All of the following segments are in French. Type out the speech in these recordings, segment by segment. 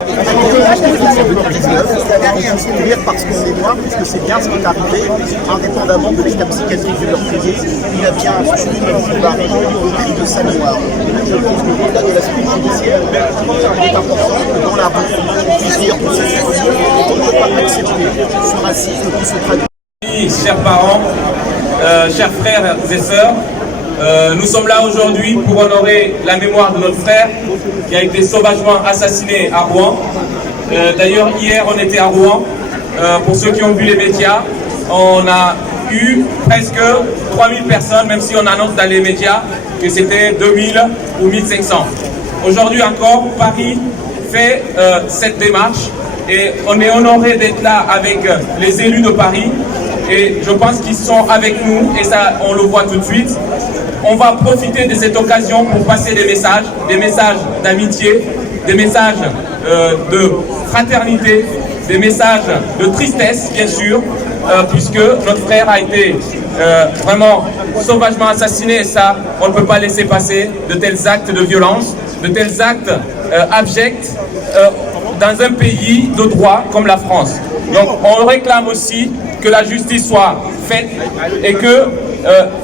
Parce qu'on est noir, puisque c'est bien ce qui est arrivé, indépendamment de l'état psychiatrique de leur pays, il a bien tué Mamoudou Bari au cri de sa mémoire. Je pense que au-delà de l'aspect judiciaire, il est important que dans la rue, on puisse dire que c'est on ne peut pas accepter ce racisme qui se traduit. Chers parents, chers frères et sœurs, nous sommes là aujourd'hui pour honorer la mémoire de notre frère qui a été sauvagement assassiné à Rouen. D'ailleurs, hier, on était à Rouen. Pour ceux qui ont vu les médias, on a eu presque 3000 personnes, même si on annonce dans les médias que c'était 2000 ou 1500. Aujourd'hui encore, Paris fait cette démarche et on est honoré d'être là avec les élus de Paris. Et je pense qu'ils sont avec nous et ça, on le voit tout de suite. On va profiter de cette occasion pour passer des messages d'amitié, des messages de fraternité, des messages de tristesse, bien sûr, puisque notre frère a été vraiment sauvagement assassiné et ça, on ne peut pas laisser passer de tels actes de violence, de tels actes abjects dans un pays de droit comme la France. Donc on réclame aussi que la justice soit faite et que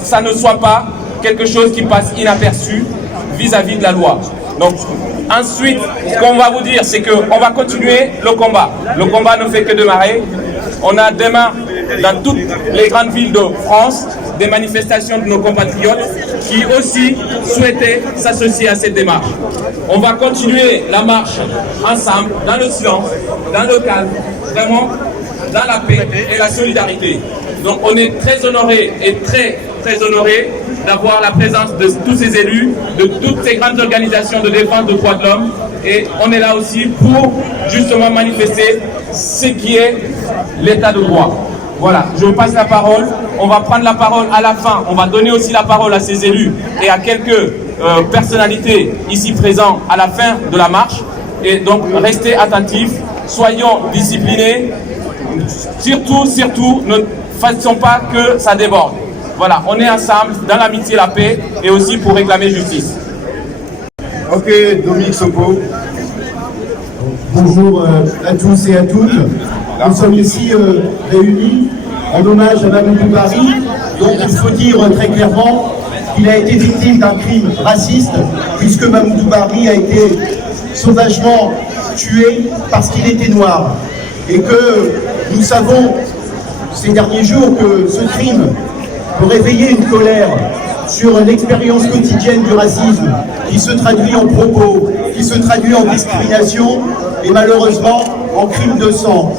ça ne soit pas quelque chose qui passe inaperçu vis-à-vis de la loi. Donc ensuite, ce qu'on va vous dire, c'est qu'on va continuer le combat. Le combat ne fait que démarrer. On a demain, dans toutes les grandes villes de France, des manifestations de nos compatriotes qui aussi souhaitaient s'associer à cette démarche. On va continuer la marche ensemble, dans le silence, dans le calme, vraiment dans la paix et la solidarité. Donc on est très honorés et très honorés d'avoir la présence de tous ces élus, de toutes ces grandes organisations de défense des droits de l'homme. Et on est là aussi pour justement manifester ce qui est l'état de droit. Voilà, je vous passe la parole. On va prendre la parole à la fin. On va donner aussi la parole à ces élus et à quelques personnalités ici présentes à la fin de la marche. Et donc, restez attentifs, soyons disciplinés. Surtout, ne faisons pas que ça déborde. Voilà, on est ensemble dans l'amitié, la paix et aussi pour réclamer justice. Ok, Dominique Sopo. Bonjour à tous et à toutes. Nous sommes ici réunis en hommage à Mamoudou Bari. Donc il faut dire très clairement qu'il a été victime d'un crime raciste puisque Mamoudou Bari a été sauvagement tué parce qu'il était noir. Et que nous savons ces derniers jours que ce crime peut réveiller une colère sur l'expérience quotidienne du racisme qui se traduit en propos, qui se traduit en discrimination et malheureusement en crime de sang.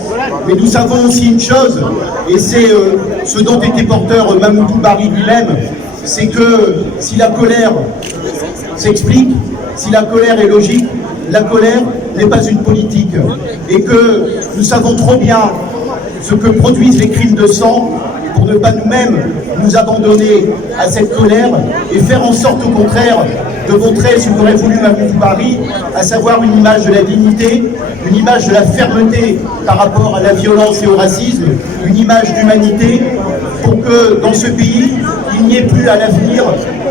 Mais nous savons aussi une chose, et c'est ce dont était porteur Mamoudou Bari lui-même, c'est que si la colère s'explique, si la colère est logique, la colère n'est pas une politique. Et que nous savons trop bien ce que produisent les crimes de sang pour ne pas nous-mêmes nous abandonner à cette colère et faire en sorte au contraire de montrer ce qu'aurait voulu Mamoudou Bari, à savoir une image de la dignité, une image de la fermeté par rapport à la violence et au racisme, une image d'humanité pour que dans ce pays, il n'y ait plus à l'avenir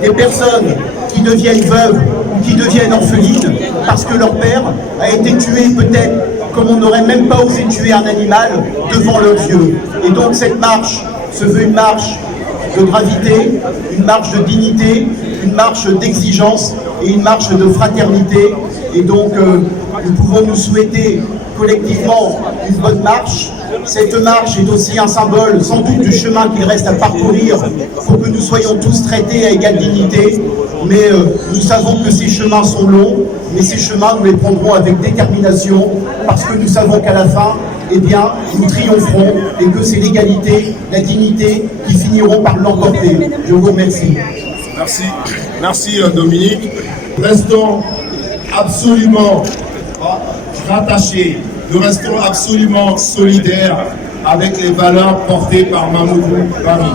des personnes qui deviennent veuves ou qui deviennent orphelines parce que leur père a été tué peut-être comme on n'aurait même pas osé tuer un animal devant leurs yeux. Et donc cette marche se veut une marche de gravité, une marche de dignité, une marche d'exigence et une marche de fraternité. Et donc nous pouvons nous souhaiter collectivement une bonne marche. Cette marche est aussi un symbole sans doute du chemin qu'il reste à parcourir pour que nous soyons tous traités à égale dignité. Mais nous savons que ces chemins sont longs, mais ces chemins nous les prendrons avec détermination parce que nous savons qu'à la fin, eh bien, nous triompherons et que c'est l'égalité, la dignité qui finiront par l'emporter. Je vous remercie. Merci Dominique. Restons absolument rattachés, nous restons absolument solidaires avec les valeurs portées par Mamoudou Bari.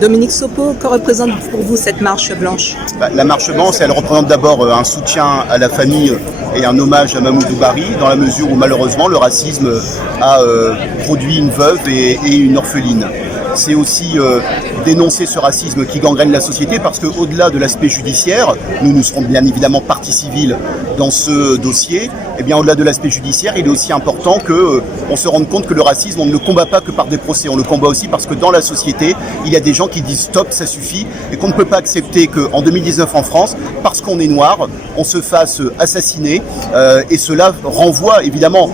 Dominique Sopo, que représente pour vous cette marche blanche? La marche blanche, elle représente d'abord un soutien à la famille et un hommage à Mamoudou Bari, dans la mesure où malheureusement le racisme a produit une veuve et une orpheline. c'est aussi dénoncer ce racisme qui gangrène la société, parce qu'au-delà de l'aspect judiciaire, nous serons bien évidemment partie civile dans ce dossier, et bien au-delà de l'aspect judiciaire, il est aussi important qu'on se rende compte que le racisme, on ne le combat pas que par des procès, on le combat aussi parce que dans la société, il y a des gens qui disent stop, ça suffit, et qu'on ne peut pas accepter qu'en 2019 en France, parce qu'on est noir, on se fasse assassiner, et cela renvoie évidemment,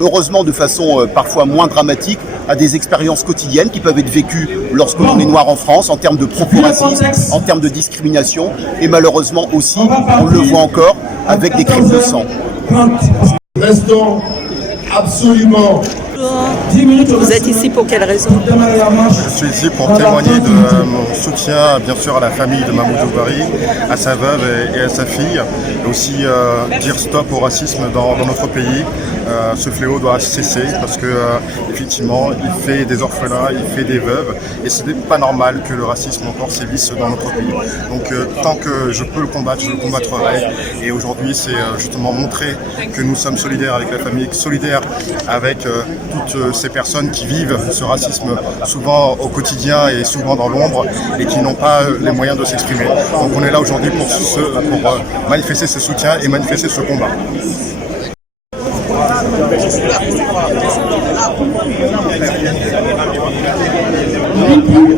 heureusement de façon parfois moins dramatique, à des expériences quotidiennes qui peuvent être vécues lorsque l'on est noir en France, en termes de propos racistes, en termes de discrimination, et malheureusement aussi, on le voit encore, avec des crimes de sang. Restons absolument... Vous êtes ici pour quelle raison? Je suis ici pour témoigner de mon soutien, bien sûr, à la famille de Mamoudou Bari, à sa veuve et à sa fille, et aussi dire stop au racisme dans notre pays. Ce fléau doit cesser parce que effectivement, il fait des orphelins, il fait des veuves, et ce n'est pas normal que le racisme encore sévisse dans notre pays. Donc, tant que je peux le combattre, je le combattrai. Et aujourd'hui, c'est justement montrer que nous sommes solidaires avec la famille, solidaires avec toutes ces personnes qui vivent ce racisme souvent au quotidien et souvent dans l'ombre et qui n'ont pas les moyens de s'exprimer. Donc on est là aujourd'hui pour manifester ce soutien et manifester ce combat.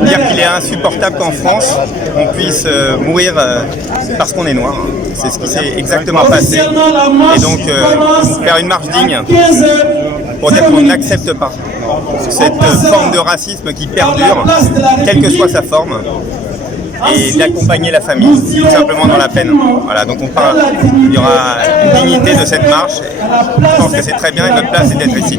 Dire qu'il est insupportable qu'en France, on puisse mourir parce qu'on est noir. C'est ce qui s'est exactement passé. Et donc, faire une marche digne pour dire qu'on n'accepte pas cette forme de racisme qui perdure, quelle que soit sa forme, et d'accompagner la famille, tout simplement dans la peine. Voilà, donc il y aura une dignité de cette marche. Je pense que c'est très bien et notre place est d'être ici.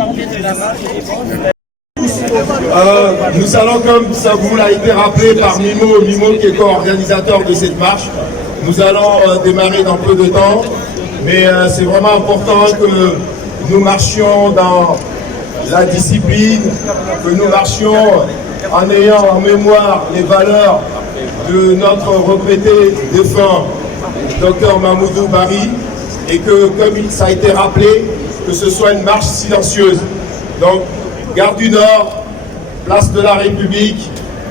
Nous allons, comme ça vous l'a été rappelé par Mimo qui est co-organisateur de cette marche, nous allons démarrer dans peu de temps, mais c'est vraiment important que nous marchions dans la discipline, que nous marchions en ayant en mémoire les valeurs de notre regretté défunt Dr Mamoudou Bari, et que, comme ça a été rappelé, que ce soit une marche silencieuse. Donc, Gare du Nord, place de la République,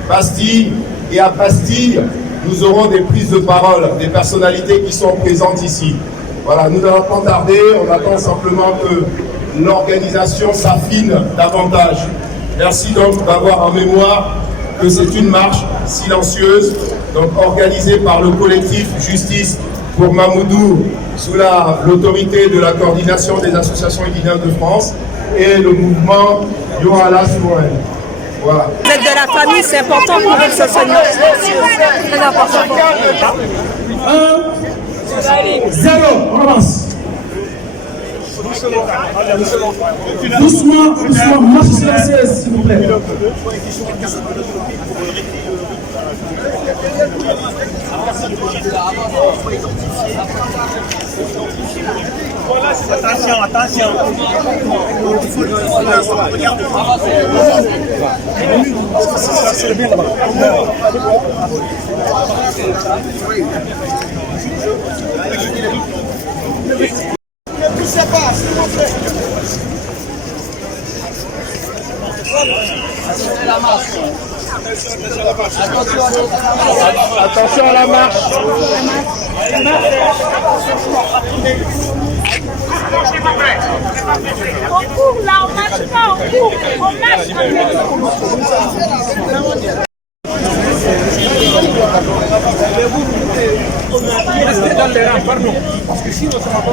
Bastille, et à Bastille, nous aurons des prises de parole, des personnalités qui sont présentes ici. Voilà, nous n'allons pas tarder, on attend simplement que l'organisation s'affine davantage. Merci donc d'avoir en mémoire que c'est une marche silencieuse, donc organisée par le collectif Justice pour Mamoudou, sous l'autorité de la coordination des associations guinéennes de France et le mouvement Yo Allah Sourel. Voilà. Vous êtes de la famille, c'est important pour vous que ce soit une marche silencieuse. Très important. 0, on avance. Doucement, marche silencieuse, s'il vous plaît. Attention. C'est bien là-bas. Ne poussez pas, s'il vous plaît. Attention à la marche. On court là, on marche pas, on court, on marche. Restez dans les rangs, pardon. Parce que sinon, ça va pas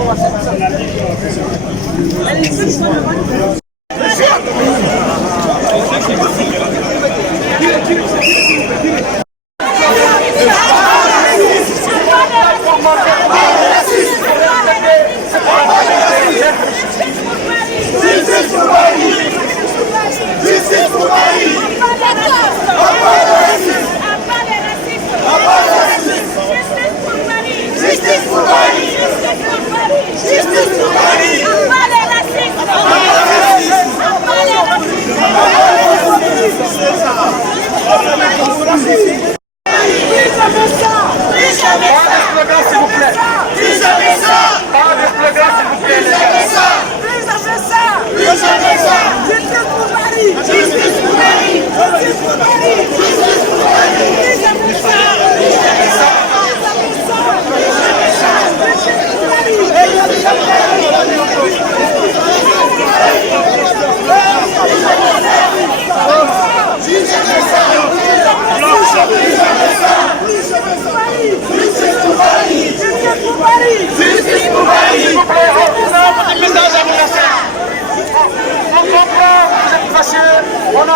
Justice pour Bari!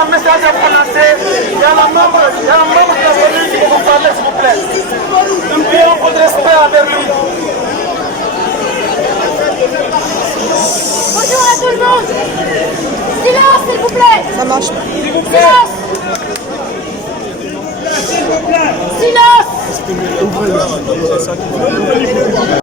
message à prononcer. Il y a un membre de la famille qui va vous parler, s'il vous plaît. Nous prions pour le respect avec lui. Bonjour à tout le monde. Silence, s'il vous plaît. Ça marche. S'il vous plaît. Silence. Silence.